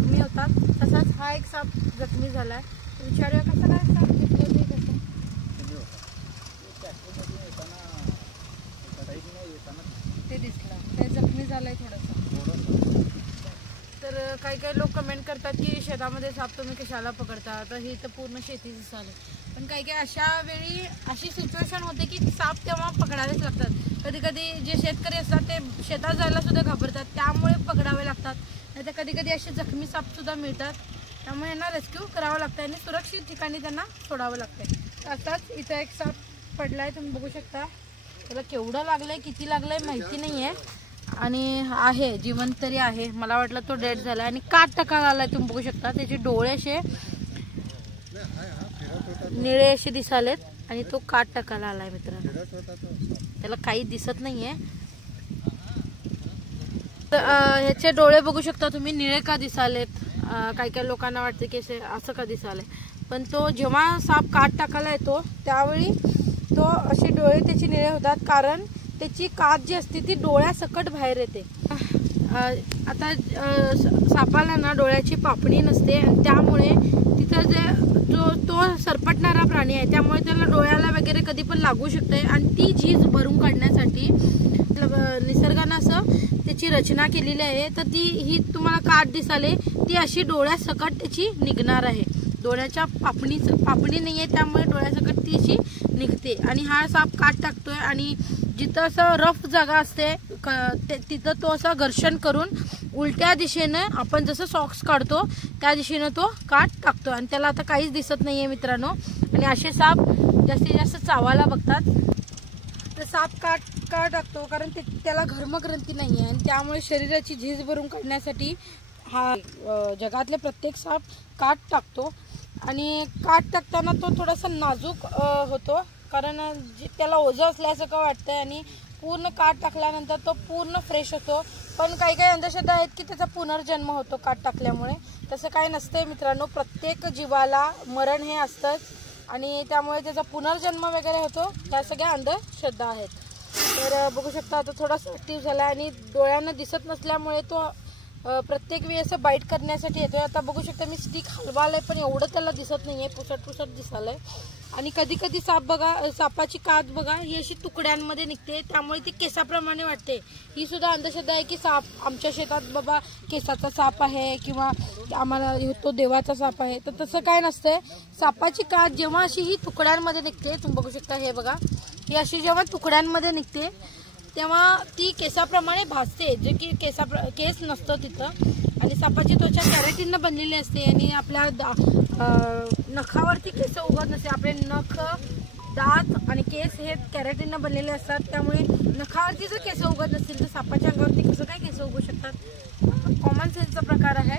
जखमी होतात, तसाच हा एक साप जखमी झालाय। विचारूया कसा काय साप घेतलं ते दिसलं, ते जखमी झालंय थोडंसं। तर काही काही लोक कमेंट करतात की शेतामध्ये साप तुम्ही कशाला पकडता, तर ही तर पूर्ण शेतीची चाल आहे। पण काही काही अशा वेळी अशी सिच्युएशन होते की साप तेव्हा पकडावेच लागतात। कधी कधी जे शेतकरी असतात ते शेतात जायला सुद्धा घाबरतात, त्यामुळे पकडावे लागतात। नाही तर कधी कधी असे जखमी साप सुद्धा मिळतात, त्यामुळे यांना रेस्क्यू करावं लागतं आणि सुरक्षित ठिकाणी त्यांना सोडावं लागतं। आताच इथं एक साप पडलाय, तुम्ही बघू शकता। त्याला केवढं लागलंय, किती लागलंय माहिती नाहीये, आणि आहे जिवंत तरी आहे। मला वाटलं तो डेड झाला आणि काट टाकायला आलाय, तुम्ही बघू शकता। त्याचे डोळे असे निळे असे दिसालेत आणि तो काट टाकायला आलाय मित्रांनो। त्याला काही दिसत नाहीये। ह्याचे डोळे बघू शकता तुम्ही, निळे का दिसालेत। काही काही लोकांना वाटते की असं का दिसाले, पण तो जेव्हा साप काट टाकायला येतो त्यावेळी तो असे डोळे त्याचे निळे होतात, कारण त्याची कात जी असते ती डोळ्यासकट बाहेर येते। आता सापाला ना डोळ्याची पापणी नसते, आणि त्यामुळे तिथं जे तो सरपटणारा प्राणी आहे, त्यामुळे त्याला डोळ्याला वगैरे कधी पण लागू शकते। आणि ती झीज भरून काढण्यासाठी निसर्गानं असं त्याची रचना केलेली आहे। तर ही तुम्हाला काट दिसाले, ती अशी डोळ्यासकट त्याची निघणार आहे। डोळ्याच्या पापणी नाहीये, त्यामुळे डोळ्यासकट ती अशी निघते। आणि हा साप काट टाकतोय, आणि जिथं असं रफ जागा असते तिथं तो असं घर्षण करून उलट्या दिशेनं, आपण जसं सॉक्स काढतो त्या दिशेनं तो काट टाकतो, आणि त्याला आता काहीच दिसत नाहीये मित्रांनो। आणि असे साप जास्तीत जास्त चावायला बघतात। तर साप काट का टाकतो, कारण त्याला घर्मग्रंथी नाहीये, आणि त्यामुळे शरीराची झीज भरून काढण्यासाठी हा जगातले प्रत्येक साप काट टाकतो। आणि काट टाकताना तो थोडासा नाजूक होतो, कारण त्याला ओझं असल्यासारखं वाटतंय, आणि पूर्ण काट टाकल्यानंतर तो पूर्ण फ्रेश होतो। पण काही काही अंधश्रद्धा आहेत की त्याचा पुनर्जन्म होतो काट टाकल्यामुळे। तसं काही नसतंय मित्रांनो, प्रत्येक जीवाला मरण हे असतंच, आणि त्यामुळे त्याचा पुनर्जन्म वगैरे होतो, या सगळ्या अंधश्रद्धा आहेत। तर बघू शकता आता थोडासा ऍक्टिव्ह झाला, आणि डोळ्यांना दिसत नसल्यामुळे तो प्रत्येक वेळी असं बाईट करण्यासाठी येतोय। आता बघू शकता मी स्टिक हलवालय, पण एवढं त्याला दिसत नाहीये, पुसट दिसालंय। आणि कधी कधी साप बघा, सापाची कात बघा ही अशी तुकड्यांमध्ये निघते, त्यामुळे ती केसाप्रमाणे वाटते। ही सुद्धा अंधश्रद्धा आहे की साप आमच्या शेतात बाबा केसाचा साप आहे, किंवा आम्हाला तो देवाचा साप आहे, तर तसं काय नसतंय। सापाची कात जेव्हा अशी ही तुकड्यांमध्ये निघते, तुम्ही बघू शकता, हे बघा, ही अशी जेव्हा तुकड्यांमध्ये निघते तेव्हा ती केसाप्रमाणे भासते, जे की केस नसतं तिथं। आणि सापाची त्वचा कॅरेटिननं बनलेली असते, आणि आपल्या नखावरती केस उगत नसते। आपले नख, दात आणि केस हे कॅरेटिननं बनलेले असतात, त्यामुळे नखावरती जर केस उगत नसतील तर सापाच्या अंगावरती कसं काय केस उगू शकतात? कॉमन सेन्सचा प्रकार आहे।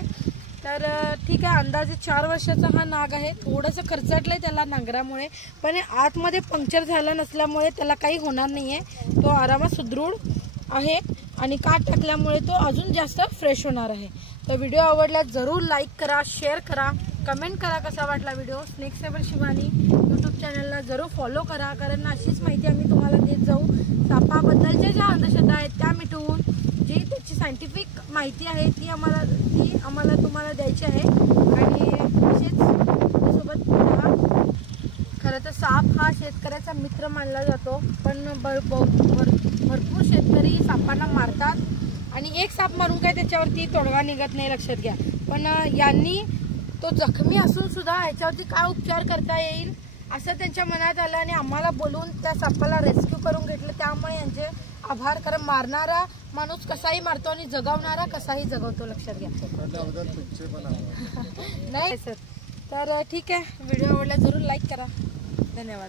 तर ठीक आहे, अंदाजे 4 वर्षाचा हा नाग आहे। थोडंसं खरचटलंय त्याला नांगरामुळे, पण आतमध्ये पंक्चर झालं नसल्यामुळे त्याला काही होणार नाहीये। तो आरामात सुदृढ आहे, आणि काट टाकल्यामुळे तो अजून जास्त फ्रेश होणार आहे। तर व्हिडिओ आवडला जरूर लाईक करा, शेअर करा, कमेंट करा कसा वाटला video. Snake saver Shivani YouTube चॅनलला जरूर फॉलो करा, कारण अशीच माहिती आम्ही तुम्हाला देत जाऊ। सापाबद्दलच्या ज्या अंधश्रद्धा आहेत त्या मिटवून जी त्याची सायंटिफिक माहिती आहे ती आम्हाला तुम्हाला द्यायची आहे, आणि असेच सोबत राहा। खरं तर साप हा शेतकऱ्याचा मित्र मानला जातो, पण भरपूर शेतकरी सापांना मारतात, आणि एक साप मारून काय त्याच्यावरती तोडगा निघत नाही, लक्षात घ्या। पण यांनी तो जखमी असून सुद्धा ह्याच्यावरती काय उपचार करता येईल असं त्यांच्या मनात आलं, आणि आम्हाला बोलून त्या सापाला रेस्क्यू करून घेतलं। त्यामुळे यांचे आभार, कारण मारणारा माणूस कसाही मारतो आणि जगवणारा कसाही जगवतो, लक्षात घ्या। नाही सर, तर ठीक आहे, व्हिडिओ आवडला जरूर लाईक करा, धन्यवाद।